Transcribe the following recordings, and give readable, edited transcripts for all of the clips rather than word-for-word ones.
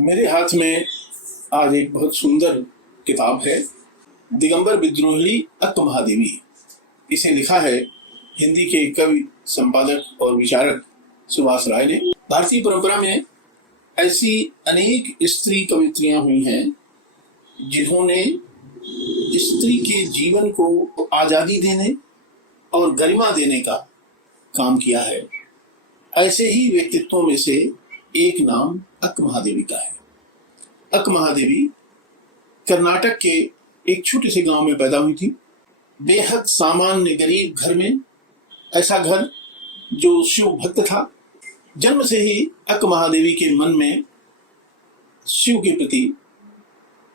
मेरे हाथ में आज एक बहुत सुंदर किताब है, दिगंबर विद्रोहिणी अक्क महादेवी। इसे लिखा है हिंदी के कवि, संपादक और विचारक सुभाष राय ने। भारतीय परंपरा में ऐसी अनेक स्त्री कवित्रियां हुई हैं जिन्होंने स्त्री के जीवन को आजादी देने और गरिमा देने का काम किया है। ऐसे ही व्यक्तित्वों में से एक नाम अक्क महादेवी का है। अक्क महादेवी कर्नाटक के एक छोटे से गांव में पैदा हुई थी, बेहद सामान्य गरीब घर में। ऐसा घर जो शिव भक्त था। जन्म से ही अक्क महादेवी के मन में शिव के प्रति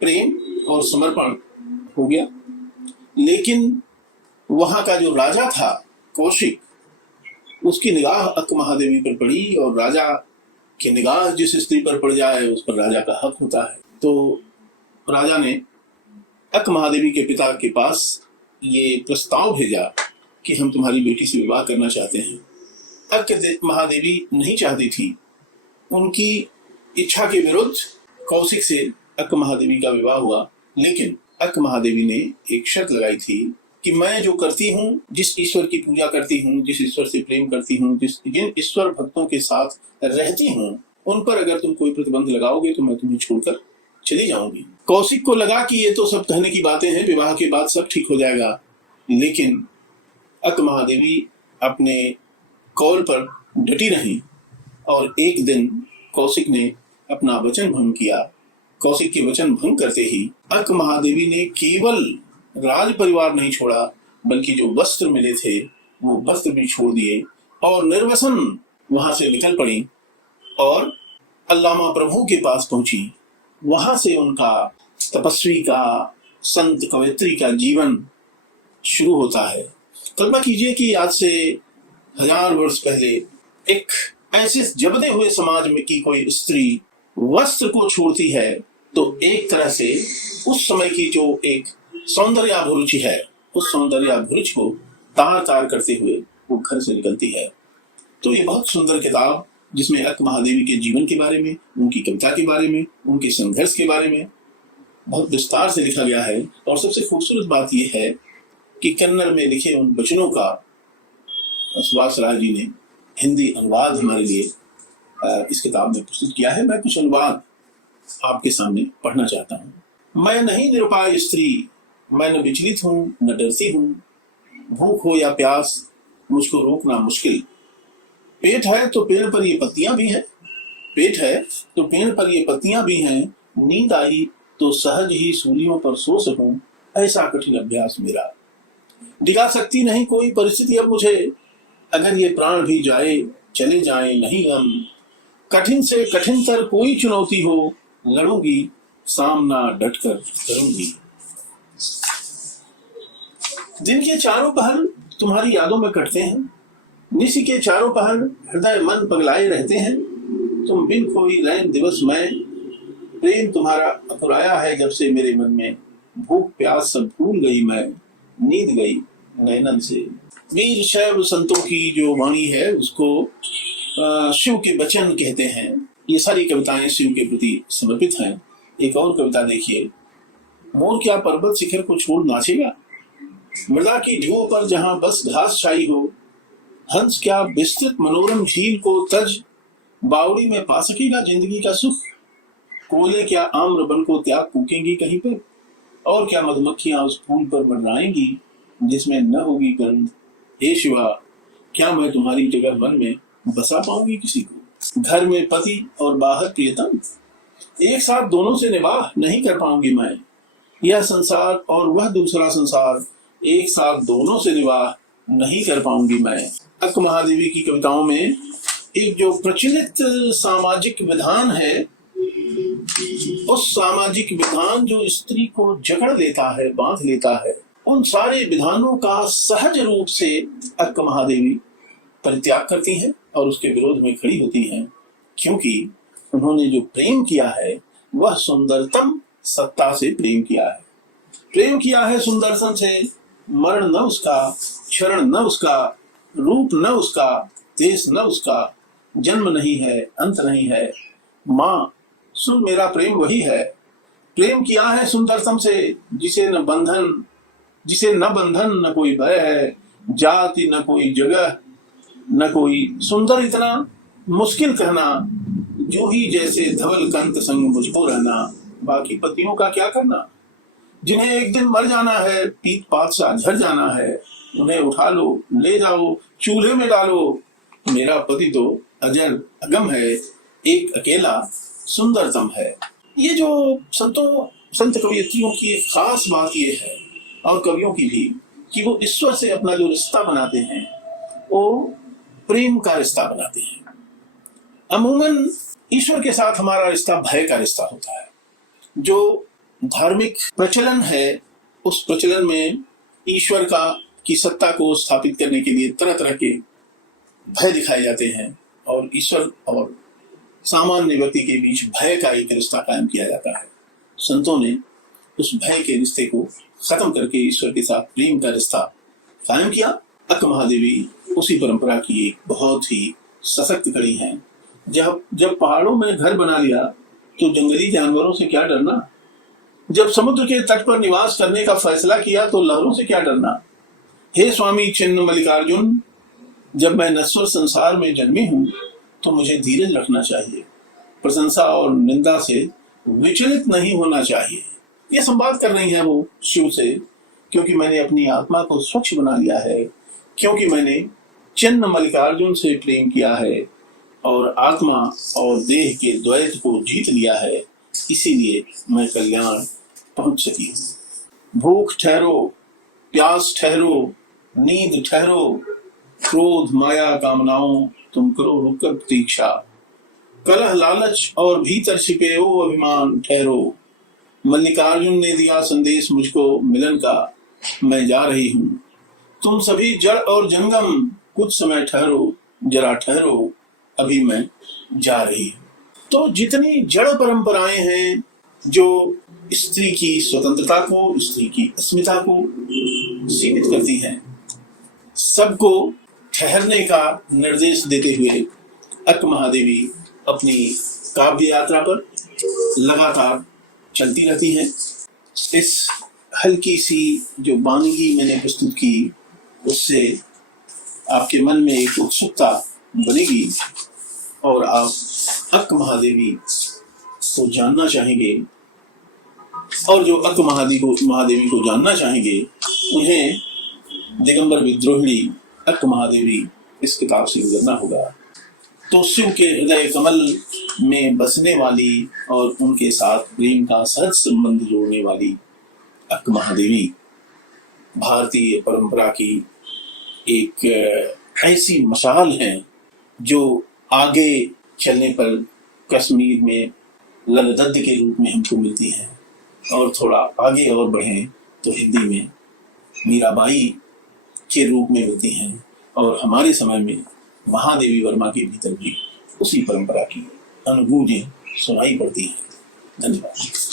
प्रेम और समर्पण हो गया। लेकिन वहां का जो राजा था कौशिक, उसकी निगाह अक्क महादेवी पर पड़ी, और राजा की निगाह जिस स्त्री पर पड़ जाए उस पर राजा का हक होता है। तो राजा ने अक्क महादेवी के पिता के पास ये प्रस्ताव भेजा कि हम तुम्हारी बेटी से विवाह करना चाहते हैं। अक्क महादेवी नहीं चाहती थी। उनकी इच्छा के विरुद्ध कौशिक से अक्क महादेवी का विवाह हुआ। लेकिन अक्क महादेवी ने एक शर्त लगाई थी कि मैं जो करती हूँ, जिस ईश्वर की पूजा करती हूँ, जिस ईश्वर से प्रेम करती हूँ, जिन ईश्वर भक्तों के साथ रहती हूँ, उन पर अगर तुम कोई प्रतिबंध लगाओगे तो मैं तुम्हें छोड़कर चली जाऊंगी। कौशिक को लगा कि ये तो सब कहने की बातें हैं, विवाह के बाद सब ठीक हो जाएगा। लेकिन अक्क महादेवी अपने कौल पर डटी रही, और एक दिन कौशिक ने अपना वचन भंग किया। कौशिक के वचन भंग करते ही अक्क महादेवी ने केवल राज परिवार नहीं छोड़ा, बल्कि जो वस्त्र मिले थे वो वस्त्र भी छोड़ दिए और निर्वसन वहां से निकल पड़ी और अल्लामा प्रभु के पास पहुंची। वहां से उनका तपस्वी का, संत कवयित्री का जीवन शुरू होता है। कल्पना कीजिए कि आज से 1000 वर्ष पहले एक ऐसे जबदे हुए समाज में की कोई स्त्री वस्त्र को छोड़ती है, तो एक तरह से उस समय की जो एक सौंदर्याभिरुचि है, उस सौंदर्याभिरुचि को तार तार करते हुए वो घर से निकलती है। तो ये बहुत सुंदर किताब, जिसमें अक्क महादेवी के जीवन के बारे में, उनकी कविता के बारे में, उनके संघर्ष के बारे में बहुत विस्तार से लिखा गया है। और सबसे खूबसूरत बात यह है कि कन्नड़ में लिखे उन वचनों का सुभाष राय जी ने हिंदी अनुवाद हमारे लिए इस किताब में प्रस्तुत किया है। मैं कुछ अनुवाद आपके सामने पढ़ना चाहता हूँ। मैं नहीं निरुपाय स्त्री, मैं न विचलित हूँ न डरती हूँ। भूख हो या प्यास मुझको रोकना मुश्किल। पेट है तो पेड़ पर ये पत्तियां भी हैं, पेट है तो पेड़ पर ये पत्तियां भी हैं। नींद आई तो सहज ही सूलियों पर सो सकूं, ऐसा कठिन अभ्यास मेरा। डिगा सकती नहीं कोई परिस्थिति अब मुझे, अगर ये प्राण भी जाए चले जाए नहीं गम। कठिन से कठिनतर कोई चुनौती हो, लड़ूंगी सामना डटकर करूंगी। दिन के चारों पहर तुम्हारी यादों में कटते हैं, निशी के चारों पहर हृदय मन पगलाए रहते हैं। तुम बिन खोई रैन दिवस में, प्रेम तुम्हारा अपुराया है जब से मेरे मन में। भूख प्यास सब भूल गई मैं, नींद गई नैनन से। वीर शैव संतों की जो वाणी है उसको शिव के वचन कहते हैं। ये सारी कविताएं शिव के प्रति समर्पित हैं। एक और कविता देखिए। मोर क्या पर्वत शिखर को छोड़ नाचेगा, मृदा की ढूंढ पर जहां बस घास छाई हो। हंस क्या विस्तृत मनोरम झील को तज, बावड़ी में पा सकेगा जिंदगी का सुख। कोयले क्या आम्र वन को त्याग फूकेंगी कहीं पर, और क्या मधुमक्खियां उस फूल पर मंडराएंगी जिसमें न होगी गंध। हे शिवा, क्या मैं तुम्हारी जगह मन में बसा पाऊंगी किसी को। घर में पति और बाहर प्रियतम, एक साथ दोनों से निवाह नहीं कर पाऊंगी मैं। यह संसार और वह दूसरा संसार, एक साथ दोनों से निवाह नहीं कर पाऊंगी मैं। अक्क महादेवी की कविताओं में एक जो प्रचलित सामाजिक विधान है, उस सामाजिक विधान जो स्त्री को जकड़ लेता है, बांध लेता है, उन सारे विधानों का सहज रूप से अक्क महादेवी परित्याग करती हैं और उसके विरोध में खड़ी होती हैं। क्योंकि उन्होंने जो प्रेम किया है वह सुंदरतम सत्ता से प्रेम किया है। प्रेम किया है सुंदरतम से। मरण न उसका, क्षरण न उसका, रूप न उसका, देश न उसका, जन्म नहीं है अंत नहीं है। माँ सुन मेरा प्रेम वही है, प्रेम किया है सुंदरतम से, जिसे न बंधन न कोई भय है, जाति न कोई जगह न कोई सुंदर इतना मुश्किल कहना, जो ही जैसे धवल कंत संग मुझको रहना, बाकी पतियों का क्या करना, जिन्हें एक दिन मर जाना है, पीत पात सा झड़ जाना है, उन्हें उठा लो ले जाओ चूल्हे में डालो, मेरा पति तो अजर अगम है, एक अकेला सुंदरतम है। ये जो संत कवियत्रियों की एक खास बात ये है, और कवियों की भी, कि वो ईश्वर से अपना जो रिश्ता बनाते हैं वो प्रेम का रिश्ता बनाते हैं। अमूमन ईश्वर के साथ हमारा रिश्ता भय का रिश्ता होता है। जो धार्मिक प्रचलन है उस प्रचलन में ईश्वर की सत्ता को स्थापित करने के लिए तरह तरह के भय दिखाए जाते हैं, और ईश्वर और सामान्य व्यक्ति के बीच भय का एक रिश्ता कायम किया जाता है। संतों ने उस भय के रिश्ते को खत्म करके ईश्वर के साथ प्रेम का रिश्ता कायम किया। अक्क महादेवी उसी परंपरा की एक बहुत ही सशक्त कड़ी है। जब पहाड़ों में घर बना लिया तो जंगली जानवरों से क्या डरना, जब समुद्र के तट पर निवास करने का फैसला किया तो लहरों से क्या डरना। हे स्वामी छिन्न मल्लिकार्जुन, जब मैं नश्वर संसार में जन्मी हूं तो मुझे धीरज रखना चाहिए, प्रशंसा और निंदा से विचलित नहीं होना चाहिए। ये संवाद कर रही है वो शिव से, क्योंकि मैंने अपनी आत्मा को स्वच्छ बना लिया है, क्योंकि मैंने चिन्न मल्लिकार्जुन से प्रेम किया है और आत्मा और देह के द्वैत को जीत लिया है, इसीलिए मैं कल्याण पहुंच सकी हूं। भूख ठहरो, प्यास ठहरो, नींद ठहरो, क्रोध माया कामनाओं तुम करो रुक कर प्रतीक्षा, कलह लालच और भीतर छिपे ओ अभिमान ठहरो, मल्लिकार्जुन ने दिया संदेश मुझको मिलन का, मैं जा रही हूं। तुम सभी जड़ और जंगम कुछ समय ठहरो, जरा ठहरो, अभी मैं जा रही हूं। तो जितनी जड़ परंपराएं हैं जो स्त्री की स्वतंत्रता को, स्त्री की अस्मिता को सीमित करती हैं, सबको ठहरने का निर्देश देते हुए अक्क महादेवी अपनी काव्य यात्रा पर लगातार चलती रहती हैं। इस हल्की सी जो वानगी मैंने प्रस्तुत की, उससे आपके मन में एक उत्सुकता बनेगी और आप अक्क महादेवी को जानना चाहेंगे, और जो अक्क महादेवी को जानना चाहेंगे उन्हें दिगंबर विद्रोहिणी अक्क महादेवी इस किताब से गुजरना होगा। तो शिव के हृदय कमल में बसने वाली और उनके साथ प्रेम का सहज संबंध जोड़ने वाली अक्क महादेवी भारतीय परंपरा की एक ऐसी मशाल है जो आगे चलने पर कश्मीर में ललदद्द के रूप में हमको मिलती है, और थोड़ा आगे और बढ़ें तो हिंदी में मीराबाई के रूप में मिलती हैं, और हमारे समय में महादेवी वर्मा के भीतर भी उसी परंपरा की अनुभूतियां सुनाई पड़ती हैं। धन्यवाद।